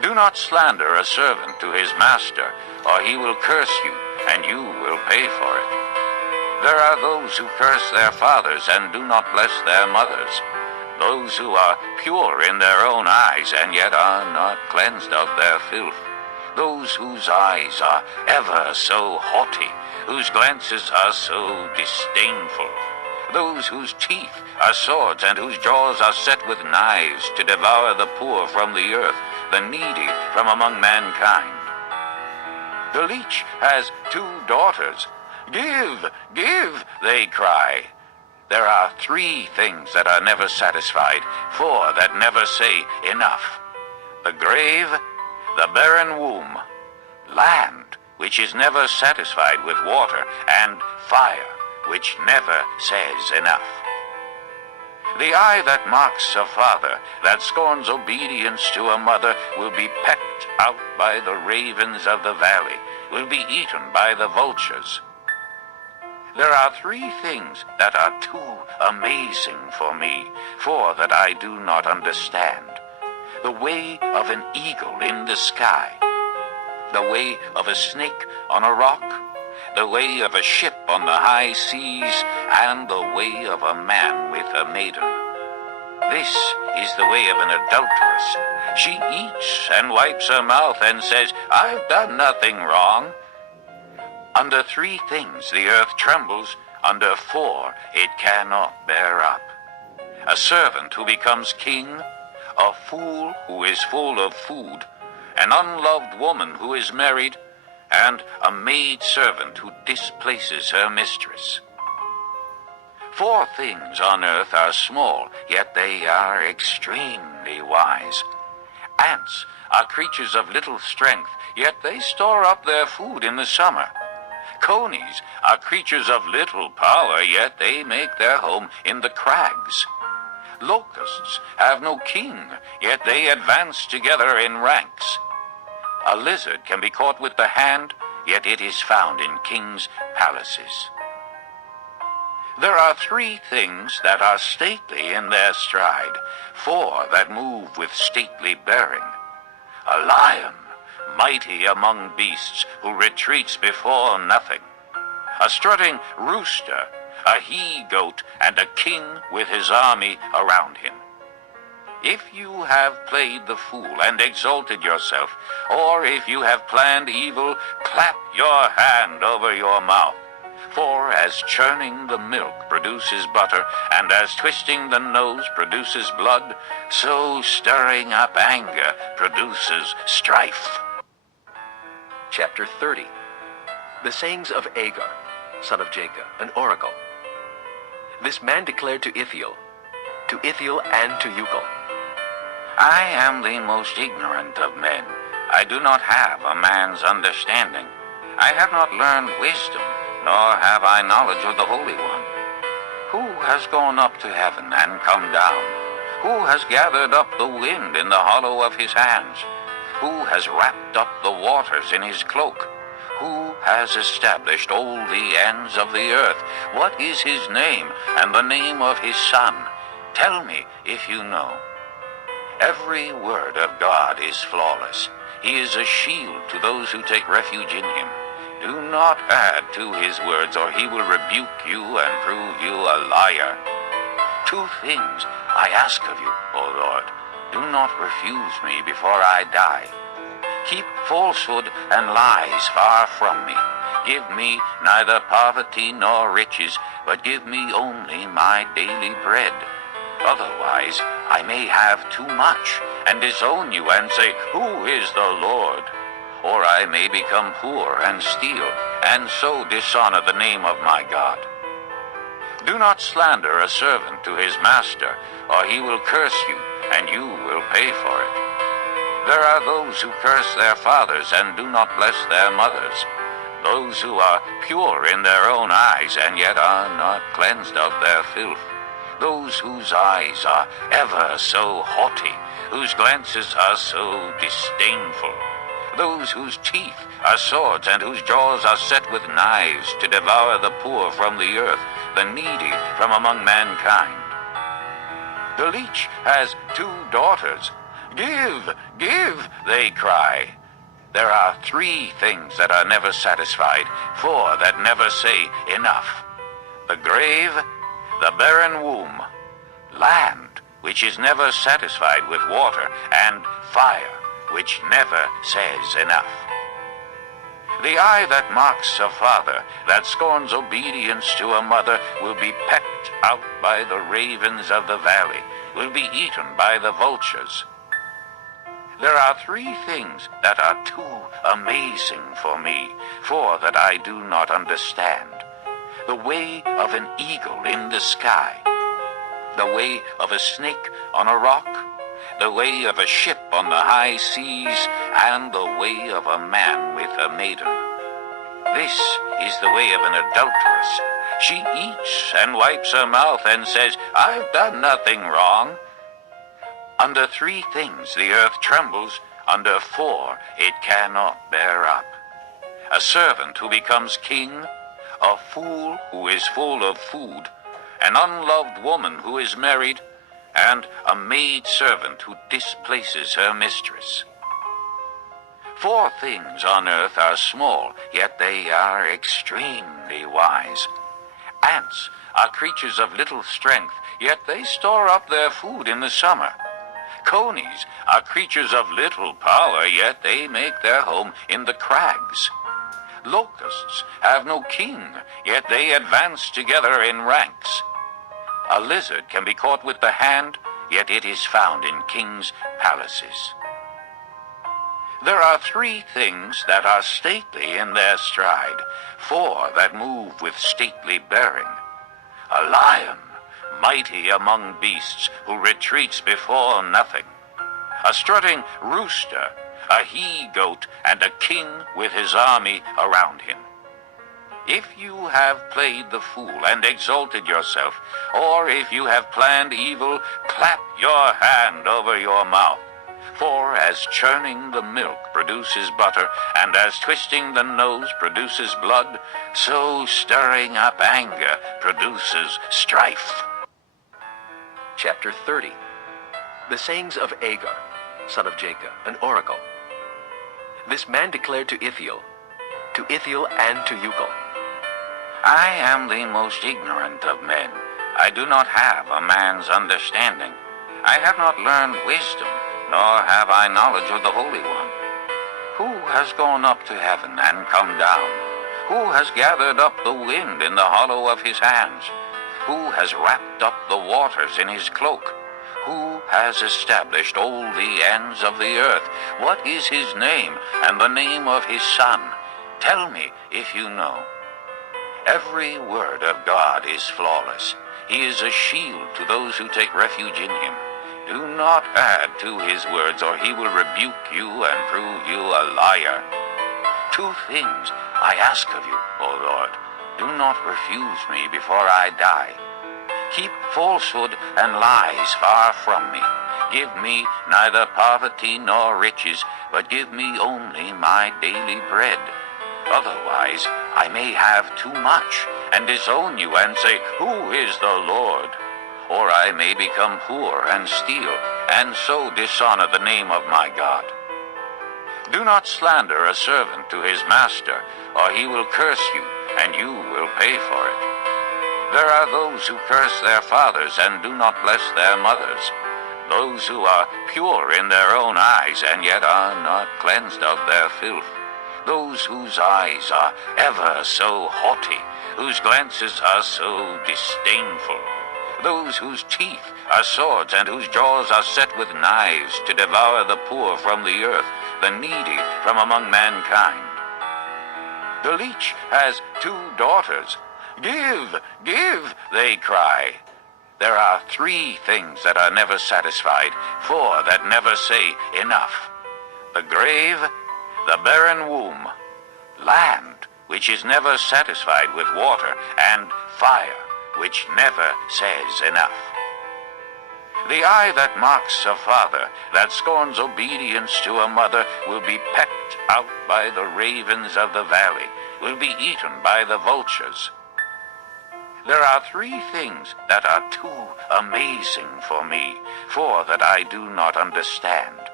Do not slander a servant to his master, or he will curse you, and you will pay for it. There are those who curse their fathers and do not bless their mothers, those who are pure in their own eyes and yet are not cleansed of their filth, those whose eyes are ever so haughty, whose glances are so disdainful, those whose teeth are swords and whose jaws are set with knives to devour the poor from the earth, the needy from among mankind. The leech has 2 daughters. Give, give, they cry. There are 3 things that are never satisfied, 4 that never say enough: the grave, the barren womb, land, which is never satisfied with water, and fire, which never says enough. The eye that mocks a father, that scorns obedience to a mother, will be pecked out by the ravens of the valley, will be eaten by the vultures. There are 3 things that are too amazing for me, 4 that I do not understand: the way of an eagle in the sky, the way of a snake on a rock, the way of a ship on the high seas, and the way of a man with a maiden. This is the way of an adulteress. She eats and wipes her mouth and says, "I've done nothing wrong." Under 3 things the earth trembles, under 4 it cannot bear up: a servant who becomes king, a fool who is full of food, an unloved woman who is married, and a maid servant who displaces her mistress. 4 things on earth are small, yet they are extremely wise. Ants are creatures of little strength, yet they store up their food in the summer. Conies are creatures of little power, yet they make their home in the crags. Locusts have no king, yet they advance together in ranks. A lizard can be caught with the hand, yet it is found in kings' palaces. There are 3 things that are stately in their stride, 4 that move with stately bearing: a lion, mighty among beasts, who retreats before nothing; a strutting rooster, a he-goat, and a king with his army around him. If you have played the fool and exalted yourself, or if you have planned evil, clap your hand over your mouth. For as churning the milk produces butter, and as twisting the nose produces blood, so stirring up anger produces strife. Chapter 30. The sayings of Agar, son of Jacob, an oracle. This man declared to Ithiel and to Ucal, I am the most ignorant of men. I do not have a man's understanding. I have not learned wisdom, nor have I knowledge of the Holy One. Who has gone up to heaven and come down? Who has gathered up the wind in the hollow of his hands? Who has wrapped up the waters in his cloak? Who has established all the ends of the earth? What is his name, and the name of his son? Tell me if you know. Every word of God is flawless. He is a shield to those who take refuge in him. Do not add to his words, or he will rebuke you and prove you a liar. 2 things I ask of you, O Lord. Do not refuse me before I die. Keep falsehood and lies far from me. Give me neither poverty nor riches, but give me only my daily bread. Otherwise I may have too much and disown you and say, "Who is the Lord?" Or I may become poor and steal, and so dishonor the name of my God. Do not slander a servant to his master, or he will curse you, and you will pay for it. There are those who curse their fathers and do not bless their mothers, those who are pure in their own eyes and yet are not cleansed of their filth, those whose eyes are ever so haughty, whose glances are so disdainful, those whose teeth are swords and whose jaws are set with knives to devour the poor from the earth, the needy from among mankind. The leech has 2 daughters. Give, give, they cry. There are 3 things that are never satisfied, 4 that never say enough. The grave, the barren womb, land, which is never satisfied with water, and fire, which never says enough. The eye that mocks a father, that scorns obedience to a mother, will be pecked out by the ravens of the valley, will be eaten by the vultures. There are 3 things that are too amazing for me, 4 that I do not understand. The way of an eagle in the sky, the way of a snake on a rock, the way of a ship on the high seas, and the way of a man with a maiden. This is the way of an adulteress. She eats and wipes her mouth and says, "I've done nothing wrong." Under 3 things the earth trembles, under 4 it cannot bear up. A servant who becomes king, a fool who is full of food, an unloved woman who is married, and a maid servant who displaces her mistress. 4 things on earth are small, yet they are extremely wise. Ants are creatures of little strength, yet they store up their food in the summer. Conies are creatures of little power, yet they make their home in the crags. Locusts have no king, yet they advance together in ranks. A lizard can be caught with the hand, yet it is found in kings' palaces. There are 3 things that are stately in their stride, 4 that move with stately bearing. A lion, mighty among beasts, who retreats before nothing. A strutting rooster, a he-goat, and a king with his army around him. If you have played the fool and exalted yourself, or if you have planned evil, clap your hand over your mouth. For as churning the milk produces butter, and as twisting the nose produces blood, so stirring up anger produces strife. Chapter 30. The sayings of Agar, son of Jacob, an oracle. This man declared to Ithiel and to Ucal, I am the most ignorant of men. I do not have a man's understanding. I have not learned wisdom, nor have I knowledge of the Holy One. Who has gone up to heaven and come down? Who has gathered up the wind in the hollow of his hands? Who has wrapped up the waters in his cloak? Who has established all the ends of the earth? What is his name and the name of his son? Tell me if you know. Every word of God is flawless. He is a shield to those who take refuge in him. Do not add to his words, or he will rebuke you and prove you a liar. 2 things I ask of you, O Lord. Do not refuse me before I die. Keep falsehood and lies far from me. Give me neither poverty nor riches, but give me only my daily bread. Otherwise, I may have too much and disown you and say, Who is the Lord? Or I may become poor and steal, and so dishonor the name of my God. Do not slander a servant to his master, or he will curse you, and you will pay for it. There are those who curse their fathers and do not bless their mothers, those who are pure in their own eyes and yet are not cleansed of their filth, those whose eyes are ever so haughty, whose glances are so disdainful, those whose teeth are swords and whose jaws are set with knives to devour the poor from the earth, the needy from among mankind. The leech has 2 daughters. Give, give, they cry. There are 3 things that are never satisfied, 4 that never say enough. The grave, the barren womb, land, which is never satisfied with water, and fire, which never says enough. The eye that mocks a father, that scorns obedience to a mother, will be pecked out by the ravens of the valley, will be eaten by the vultures. There are 3 things that are too amazing for me, 4 that I do not understand.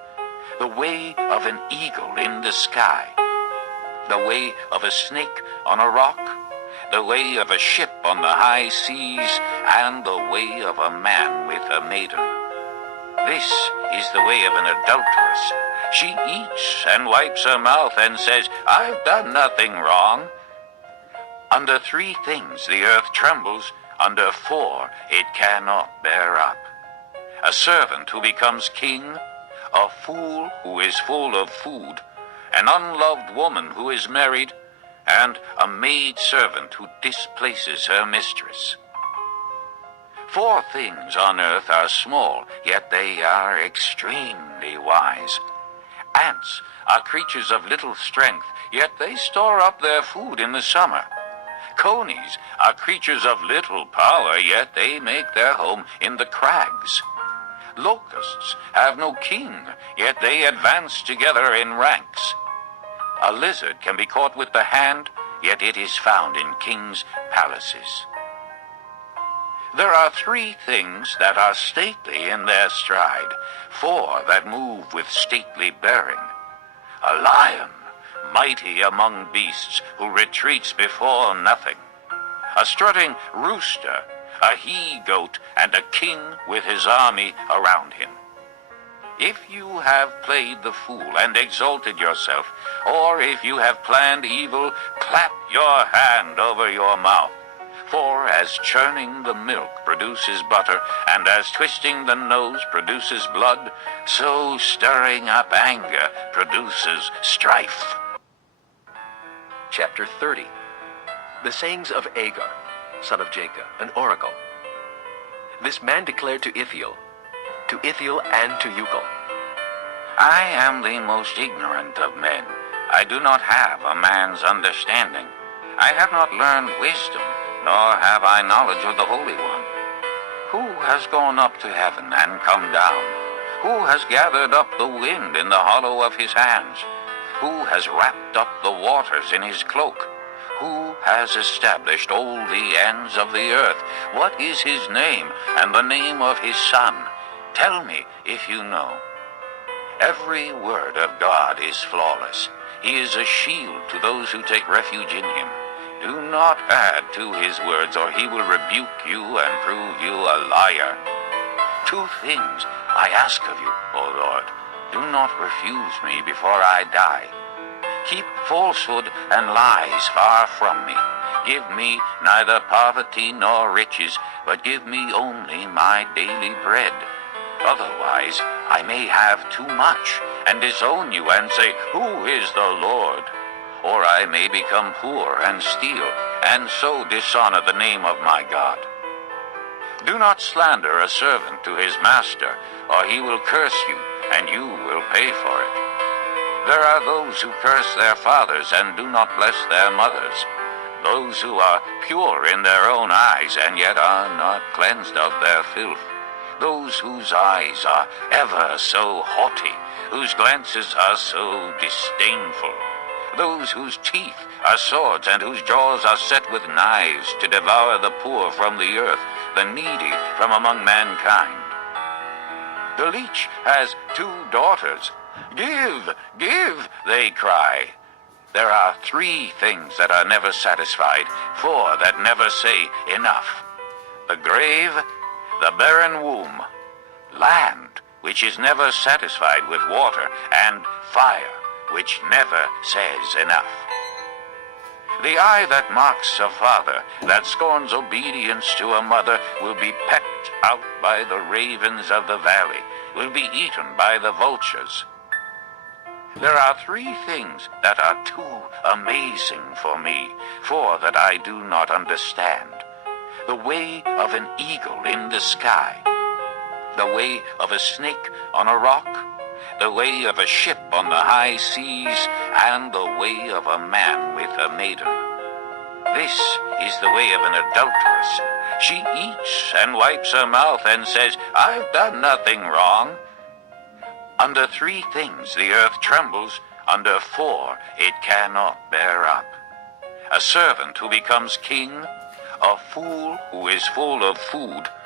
the way of an eagle in the sky, the way of a snake on a rock, the way of a ship on the high seas, and the way of a man with a maiden. This is the way of an adulteress. She eats and wipes her mouth and says, I've done nothing wrong. Under 3 things the earth trembles, under 4 it cannot bear up. A servant who becomes king, a fool who is full of food, an unloved woman who is married, and a maid servant who displaces her mistress. 4 things on earth are small, yet they are extremely wise. Ants are creatures of little strength, yet they store up their food in the summer. Conies are creatures of little power, yet they make their home in the crags. Locusts have no king, yet they advance together in ranks. A lizard can be caught with the hand, yet it is found in kings' palaces. There are 3 things that are stately in their stride, 4 that move with stately bearing. A lion, mighty among beasts, who retreats before nothing. A strutting rooster, a he-goat, and a king with his army around him. If you have played the fool and exalted yourself, or if you have planned evil, clap your hand over your mouth. For as churning the milk produces butter, and as twisting the nose produces blood, so stirring up anger produces strife. Chapter 30. The sayings of Agar, son of Jacob, an oracle. This man declared to Ithiel and to Ucal, I am the most ignorant of men. I do not have a man's understanding. I have not learned wisdom, nor have I knowledge of the Holy One. Who has gone up to heaven and come down? Who has gathered up the wind in the hollow of his hands? Who has wrapped up the waters in his cloak? Who has established all the ends of the earth? What is his name and the name of his son? Tell me if you know. Every word of God is flawless. He is a shield to those who take refuge in him. Do not add to his words, or he will rebuke you and prove you a liar. 2 things I ask of you, O Lord. Do not refuse me before I die. Keep falsehood and lies far from me. Give me neither poverty nor riches, but give me only my daily bread. Otherwise, I may have too much and disown you and say, Who is the Lord? Or I may become poor and steal, and so dishonor the name of my God. Do not slander a servant to his master, or he will curse you, and you will pay for it. There are those who curse their fathers and do not bless their mothers, those who are pure in their own eyes and yet are not cleansed of their filth, those whose eyes are ever so haughty, whose glances are so disdainful, those whose teeth are swords and whose jaws are set with knives to devour the poor from the earth, the needy from among mankind. The leech has 2 daughters. Give, give, they cry. There are 3 things that are never satisfied, 4 that never say enough. The grave, the barren womb, land, which is never satisfied with water, and fire, which never says enough. The eye that mocks a father, that scorns obedience to a mother, will be pecked out by the ravens of the valley, will be eaten by the vultures. There are 3 things that are too amazing for me, 4 that I do not understand. The way of an eagle in the sky, the way of a snake on a rock, the way of a ship on the high seas, and the way of a man with a maiden. This is the way of an adulteress. She eats and wipes her mouth and says, I've done nothing wrong. Under 3 things the earth trembles, under 4 it cannot bear up. A servant who becomes king, a fool who is full of food,